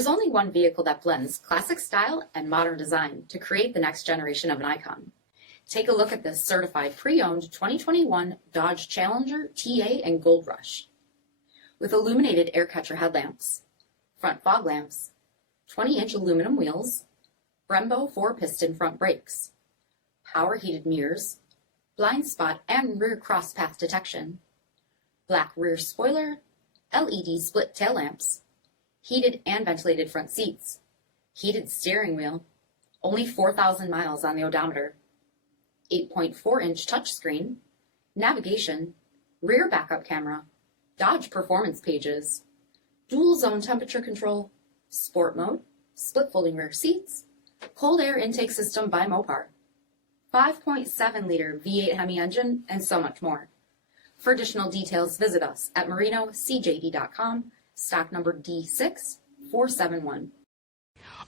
There's only one vehicle that blends classic style and modern design to create the next generation of an icon. Take a look at this certified pre-owned 2021 Dodge Challenger TA in Gold Rush. With illuminated air catcher headlamps, front fog lamps, 20-inch aluminum wheels, Brembo 4-piston front brakes, power heated mirrors, blind spot and rear cross path detection, black rear spoiler, LED split tail lamps, heated and ventilated front seats, heated steering wheel, only 4,000 miles on the odometer, 8.4-inch touchscreen, navigation, rear backup camera, Dodge performance pages, dual zone temperature control, sport mode, split folding rear seats, cold air intake system by MOPAR, 5.7-liter V8 HEMI engine, and so much more. For additional details, visit us at marinocjd.com, stock number D6471.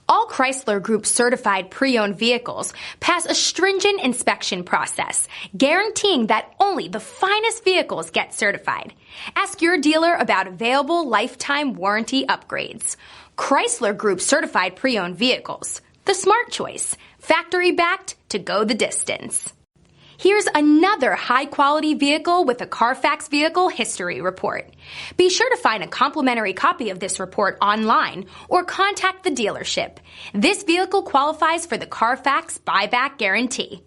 All Chrysler Group certified pre-owned vehicles pass a stringent inspection process, guaranteeing that only the finest vehicles get certified. Ask your dealer about available lifetime warranty upgrades. Chrysler Group certified pre-owned vehicles, the smart choice, factory backed to go the distance. Here's another high-quality vehicle with a CARFAX vehicle history report. Be sure to find a complimentary copy of this report online or contact the dealership. This vehicle qualifies for the CARFAX buyback guarantee.